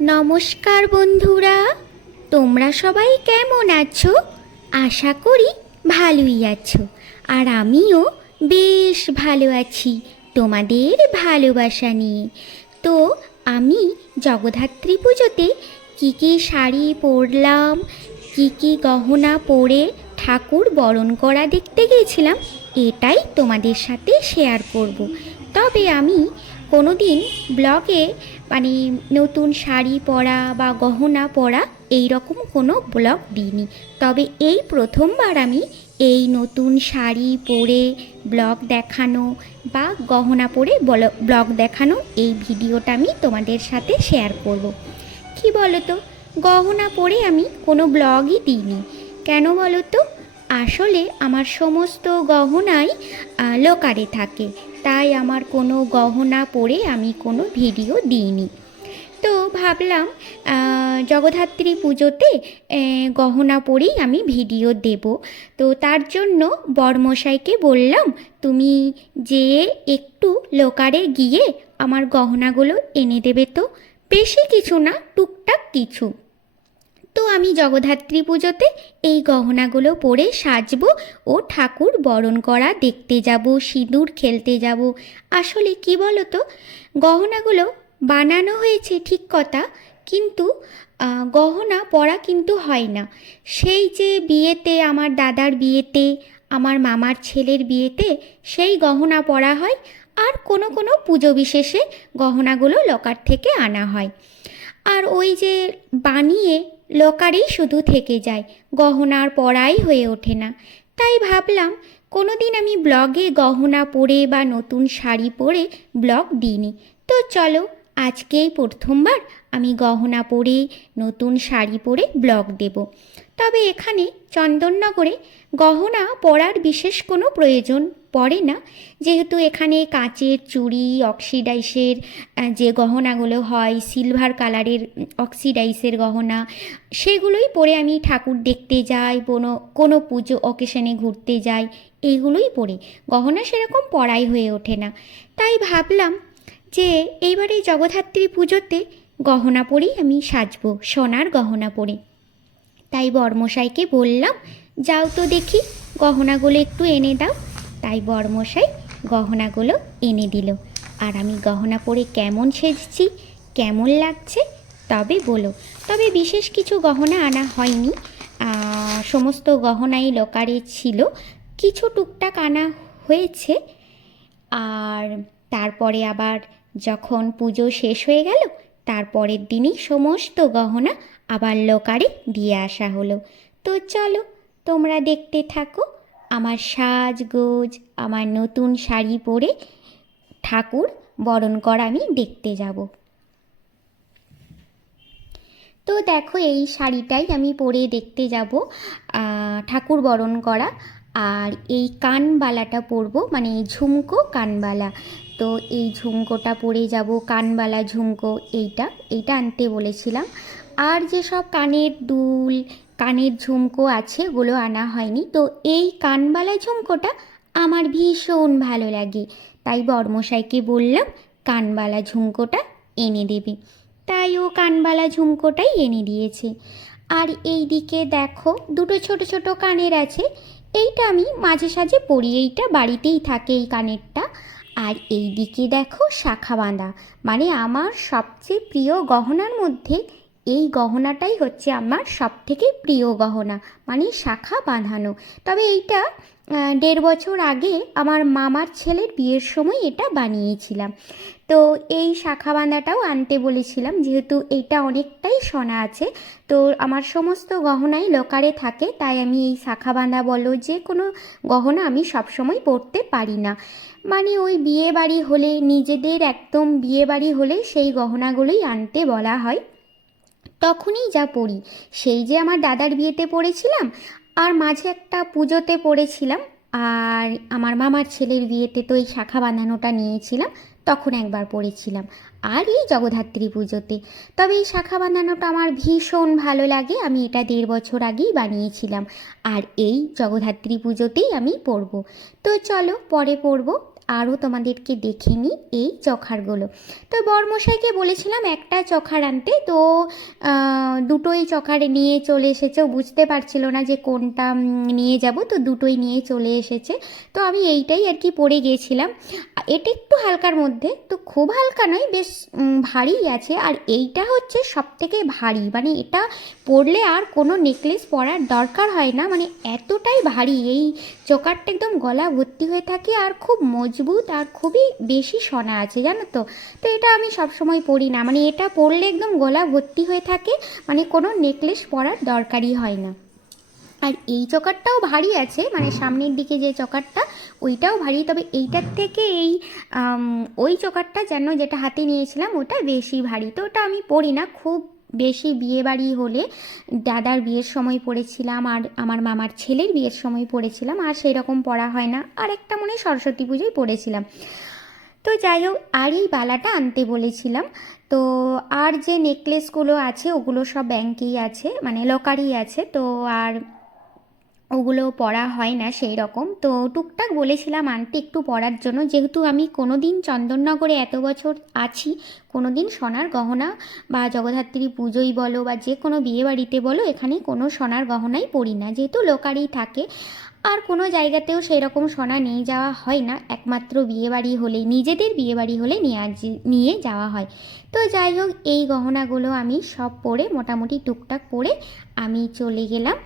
নমস্কার বন্ধুরা, তোমরা সবাই কেমন আছো? আশা করি ভালোই আছো। আর আমিও বেশ ভালো আছি, তোমাদের ভালোবাসা নিয়ে। তো আমি জগদ্ধাত্রী পুজোতে কী কী শাড়ি পরলাম, কী কী গহনা পরে ঠাকুর বরণ করা দেখতে গিয়েছিলাম, এটাই তোমাদের সাথে শেয়ার করব। তবে আমি কোনো দিন ব্লগে মানে নতুন শাড়ি পরা বা গহনা পরা এই রকম কোনো ব্লগ দিইনি। তবে এই প্রথমবার আমি এই নতুন শাড়ি পরে ব্লগ দেখানো বা গহনা পরে বল- ব্লগ দেখানো এই ভিডিওটা আমি তোমাদের সাথে শেয়ার করব। কি বলো তো গহনা পরে আমি কোনো ব্লগই দিইনি। কেন বলো তো আসলে আমার সমস্ত গহনাই লোকারে থাকে। তাই আমার কোনো গহনা পরে আমি কোনো ভিডিও দিইনি। তো ভাবলাম জগদ্ধাত্রী পুজোতে গহনা পরেই আমি ভিডিও দেব। তো তার জন্য বরমশাইকে বললাম, তুমি যে একটু লোকারে গিয়ে আমার গহনাগুলো এনে দেবে তো? বেশি কিছু না, টুকটাক কিছু। তো আমি জগদ্ধাত্রী পুজোতে এই গহনাগুলো পরে সাজবো ও ঠাকুর বরণ করা, দেখতে যাব, সিঁদুর খেলতে যাব। আসলে কি বলো তো গহনাগুলো বানানো হয়েছে ঠিক কথা, কিন্তু গহনা পরা কিন্তু হয় না। সেই যে বিয়েতে, আমার দাদার বিয়েতে, আমার মামার ছেলের বিয়েতে সেই গহনা পরা হয় আর কোনো কোনো পুজো বিশেষে গহনাগুলো লকার থেকে আনা হয়। আর ওই যে বানিয়ে লকারেই শুধু থেকে যায়, গহনার পড়াই হয়ে ওঠে না। তাই ভাবলাম কোনো দিন আমি ব্লগে গহনা পরে বা নতুন শাড়ি পরে ব্লগ দিইনি। তো চলো আজকেই প্রথমবার আমি গহনা পরে নতুন শাড়ি পরে ব্লগ দেব। তবে এখানে চন্দননগরে গহনা পরার বিশেষ কোনো প্রয়োজন পড়ে না। যেহেতু এখানে কাঁচের চুড়ি, অক্সিডাইসের যে গহনাগুলো হয়, সিলভার কালারের অক্সিডাইসের গহনা, সেগুলোই পরে আমি ঠাকুর দেখতে যাই, কোনো কোনো পুজো অকেশনে ঘুরতে যাই এইগুলোই পরে। গহনা সেরকম পরাই হয়ে ওঠে না। তাই ভাবলাম যে এইবারে জগদ্ধাত্রী পুজোতে গহনা পরেই আমি সাজবো, সোনার গহনা পরে। তাই বর্মশাইকে বললাম, যাও তো দেখি, গহনাগুলো একটু এনে দাও। তাই বর্মশাই গহনাগুলো এনে দিল। আর আমি গহনা পরে কেমন সেজছি, কেমন লাগছে, তবে বলো। তবে বিশেষ কিছু গহনা আনা হয়নি। সমস্ত গহনাই লোকারে ছিল। কিছু টুকটাক আনা হয়েছে। আর তারপরে আবার যখন পুজো শেষ হয়ে গেল, তারপরের দিনই সমস্ত গহনা আবার লোকারে দিয়ে আসা হলো। তো চলো, তোমরা দেখতে থাকো, আমার সাজগোজ, আমার নতুন শাড়ি পরে ঠাকুর বরণ করা আমি দেখতে যাব। তো দেখো, এই শাড়িটাই আমি পরে দেখতে যাব ঠাকুর বরণ করা। আর এই কানবালাটা পরবো মানে এই ঝুমকো কানবালা। তো এই ঝুমকোটা পরে যাব, কানবালা ঝুমকো, এইটা এইটা আনতে বলেছিলাম। আর যেসব কানের দুল, কানের ঝুমকো আছে, ওগুলো আনা হয়নি। তো এই কানবালা ঝুমকোটা আমার ভীষণ ভালো লাগে। তাই বর্মশাইকে বললাম, কানবালা ঝুমকোটা এনে দেবে। তাই ও কানবালা ঝুমকোটাই এনে দিয়েছে। আর এই দিকে দেখো, দুটো ছোট ছোট কানের আছে। এইটা আমি মাঝে সাঝে পরি এইটা বাড়িতেই থাকে এই কানেরটা। আর এই দিকে দেখো শাখা বাঁধা মানে আমার সবচেয়ে প্রিয় গহনার মধ্যে এই গহনাটাই হচ্ছে আমার সব থেকে প্রিয় গহনা মানে শাখা বাঁধানো। তবে এইটা দেড় বছর আগে আমার মামার ছেলের বিয়ের সময় এটা বানিয়েছিলাম। তো এই শাখা বাঁধাটাও আনতে বলেছিলাম, যেহেতু এইটা অনেকটাই সোনা আছে। তো আমার সমস্ত গহনাই লোকারে থাকে, তাই আমি এই শাখা বাঁধা বলো যে কোনো গহনা আমি সবসময় পরতে পারি না। মানে ওই বিয়ে বাড়ি হলে, নিজেদের একদম বিয়ে বাড়ি হলে সেই গহনাগুলোই আনতে বলা হয়। তখনই যা পড়ি। সেই যে আমার দাদার বিয়েতে পড়েছিলাম, আর মাঝে একটা পুজোতে পড়েছিলাম, আর আমার মামার ছেলের বিয়েতে তো এই শাখা বাঁধানোটা নিয়েছিলাম, তখন একবার পড়েছিলাম, আর এই জগদ্ধাত্রী পুজোতে। তবে এই শাখা বাঁধানোটা আমার ভীষণ ভালো লাগে, আমি এটা দেড় বছর আগেই বানিয়েছিলাম, আর এই জগদ্ধাত্রী পুজোতেই আমি পরবো তো চলো পরে পরবো আরও তোমাদেরকে দেখে নিই এই চখারগুলো। তো বরমশাইকে বলেছিলাম একটা চখার আনতে, তো দুটোই চখার নিয়ে চলে এসেছে। বুঝতে পারছিল না যে কোনটা নিয়ে যাব, তো দুটোই নিয়ে চলে এসেছে। তো আমি এইটাই আর কি পরে গিয়েছিলাম এটা একটু হালকার মধ্যে, তো খুব হালকা নয়, বেশ ভারীই আছে। আর এইটা হচ্ছে সব থেকে ভারী মানে এটা পরলে আর কোনো নেকলেস পরার দরকার হয় না। মানে এতটাই ভারী। এই চোকারটা একদম গলা ভর্তি হয়ে থাকে আর খুব মজবুত আর খুবই বেশি সোনা আছে, জানো তো? তো এটা আমি সবসময় পরি না। মানে এটা পরলে একদম গলা ভর্তি হয়ে থাকে। মানে কোনো নেকলেস পরার দরকারই হয় না। আর এই চকারটাও ভারী আছে। মানে সামনের দিকে যে চকারটা, ওইটাও ভারী। তবে এইটার থেকে এই ওই চকারটা যেন যেটা হাতে নিয়েছিলাম, ওটা বেশি ভারী। তো ওটা আমি পরি না। খুব বেশি বিয়ে বাড়ি হলে দাদার বিয়ের সময় পড়েছিলাম আর আমার মামার ছেলের বিয়ের সময় পড়েছিলাম আর সেই রকম পড়া হয় না। আর একটা মনে সরস্বতী পুজোয় পড়েছিলাম। তো যাই হোক, আর এই বালাটা আনতে বলেছিলাম। তো আর যে নেকলেসগুলো আছে, ওগুলো সব ব্যাংকেই আছে মানে লকারই আছে। তো আর ওগুলো পড়া হয় না সেই রকম। তো টুকটাক বলেছিলাম আনতে একটু পড়ার জন্য। যেহেতু আমি কোনো দিন চন্দননগরে এত বছর আছি কোনো দিন সোনার গহনা বা জগদ্ধাত্রী পুজোই বলো বা যে কোনো বিয়ে বাড়িতে বলো, এখানে কোনো সোনার গহনাই পরি না। যেহেতু লোকারই থাকে, আর কোনো জায়গাতেও সেই রকম সোনা নিয়ে যাওয়া হয় না। একমাত্র বিয়েবাড়ি হলেই, নিজেদের বিয়েবাড়ি হলে নিয়ে নিয়ে যাওয়া হয়। তো যাই হোক, এই গহনাগুলো আমি সব পরে মোটামুটি টুকটাক পরে আমি চলে গেলাম।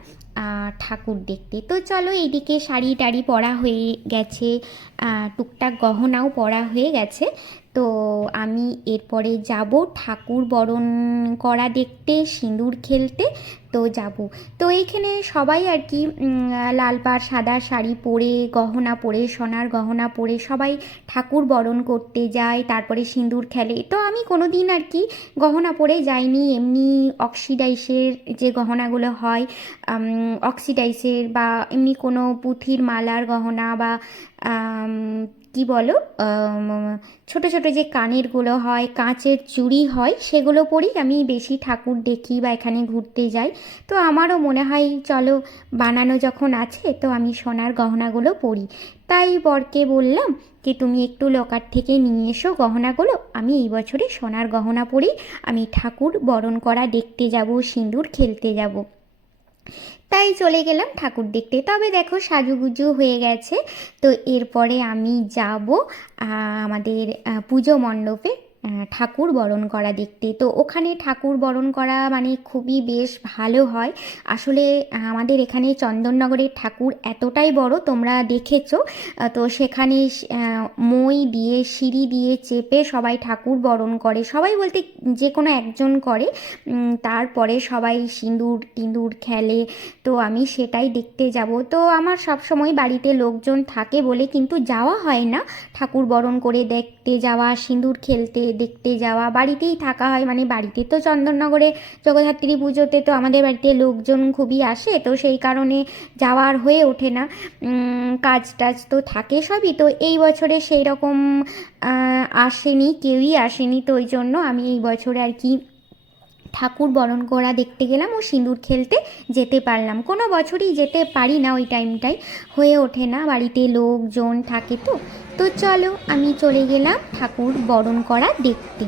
ঠাকুর দেখতে। তো চলো এইদিকে শাড়ি টাড়ি পরা হয়ে গেছে টুকটাক গহনাও পরা হয়ে গেছে। তো আমি এরপরে যাব ঠাকুর বরণ করা দেখতে, সিঁদুর খেলতে, তো যাব। তো এইখানে সবাই আর কি লাল পাড়, সাদা শাড়ি পরে, গহনা পরে, সোনার গহনা পরে সবাই ঠাকুর বরণ করতে যায়, তারপরে সিঁদুর খেলে। তো আমি কোনো দিন আর কি গহনা পরে যাইনি, এমনি অক্সিডাইসের যে গহনাগুলো হয় অক্সিডাইসের বা এমনি কোনো পুঁথির মালার গহনা বা কি বলো ছোট ছোট যে কানেরগুলো হয়, কাঁচের চুড়ি হয়, সেগুলো পরেই আমি বেশি ঠাকুর দেখি বা এখানে ঘুরতে যাই। তো আমারও মনে হয়, চলো, বানানো যখন আছে, তো আমি সোনার গহনাগুলো পরি। তাই বরকে বললাম যে, তুমি একটু লকার থেকে নিয়ে এসো গহনাগুলো। আমি এই বছরে সোনার গহনা পরেই আমি ঠাকুর বরণ করা দেখতে যাব, সিঁদুর খেলতে যাব। তাই চলে গেলাম ঠাকুর দেখতে। তবে দেখো সাজুগুজু হয়ে গেছে। তো এরপরে আমি যাব আমাদের পুজো মণ্ডপে। ঠাকুর বরণ করা দেখতে। তো ওখানে ঠাকুর বরণ করা মানে খুবই বেশ ভালো হয়। আসলে আমাদের এখানে চন্দননগরের ঠাকুর এতটাই বড়, তোমরা দেখেছ। তো সেখানে মই দিয়ে, সিঁড়ি দিয়ে চেপে সবাই ঠাকুর বরণ করে। সবাই বলতে যে কোনো একজন করে। তারপরে সবাই সিঁদুর টিঁদুর খেলে। তো আমি সেটাই দেখতে যাব। তো আমার সব সময় বাড়িতে লোকজন থাকে বলে কিন্তু যাওয়া হয় না। ঠাকুর বরণ করে দেখতে যাওয়া, সিঁদুর খেলতে দেখতে যাওয়া, বাড়িতেই থাকা হয়। মানে বাড়িতে তো চন্দননগরে জগদ্ধাত্রী পুজোতে তো আমাদের বাড়িতে লোকজন খুবই আসে, তো সেই কারণে যাওয়ার হয়ে ওঠে না। কাজ টাজ তো থাকে সবই, তো এই বছরে সেই রকম আসেনি, কেউই আসেনি, তো ওই জন্য আমি এই বছরে আর কি ঠাকুর বরণ করা দেখতে গেলাম ও সিঁদুর খেলতে যেতে পারলাম। কোনো বছরই যেতে পারি না ওই টাইমটাই। হয়ে ওঠে না বাড়িতে লোকজন থাকে তো। তো চলো আমি চলে গেলাম ঠাকুর বরণ করা দেখতে।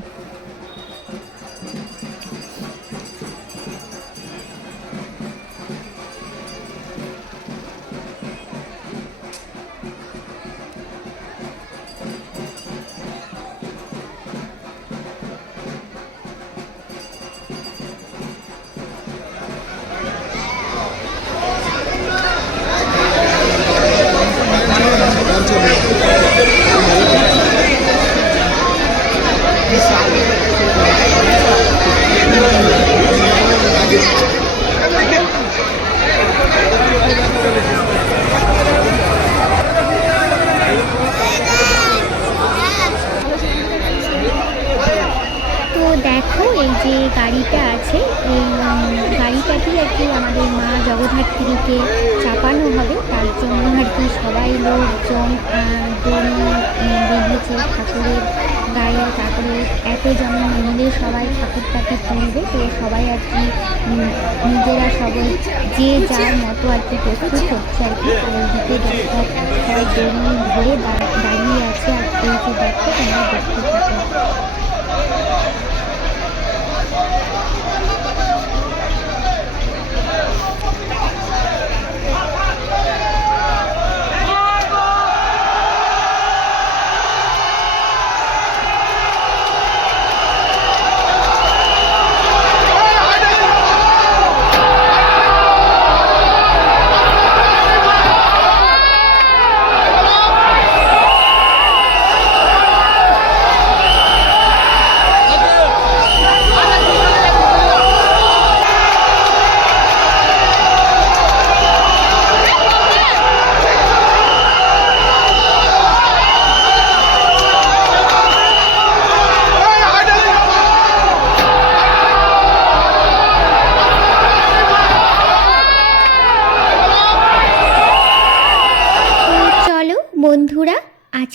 গাড়িটা আছে। এই গাড়িটাতেই আর কি আমাদের মা জগদ্ধাত্রীকে চাপানো হবে। তার জন্য আর কি সবাই লোকজন দড়ি বেঁধেছে ঠাকুরের গায়ে। তারপরে এত জন মিলে সবাই ঠাকুরটাকে তুলবে, তো সবাই আর কি নিজেরা সবাই যে যার মতো আর কি প্রস্তুত হচ্ছে আর কি ওইদিকে দেখো, সবাই দড়ি ধরে দাঁড়িয়ে আছে আর এই যে তোমরা দেখতে থাকো।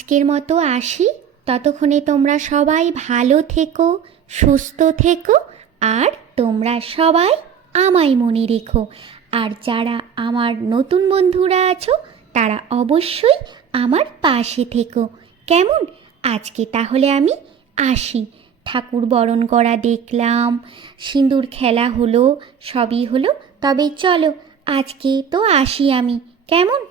আজকের মতো আসি। ততক্ষণে তোমরা সবাই ভালো থেকো, সুস্থ থেকো, আর তোমরা সবাই আমায় মনে রেখো। আর যারা আমার নতুন বন্ধুরা আছো, তারা অবশ্যই আমার পাশে থেকো। কেমন? আজকে তাহলে আমি আসি। ঠাকুর বরণ করা দেখলাম, সিঁদুর খেলা হলো, সবই হলো। তবে চলো, আজকে তো আসি আমি। কেমন?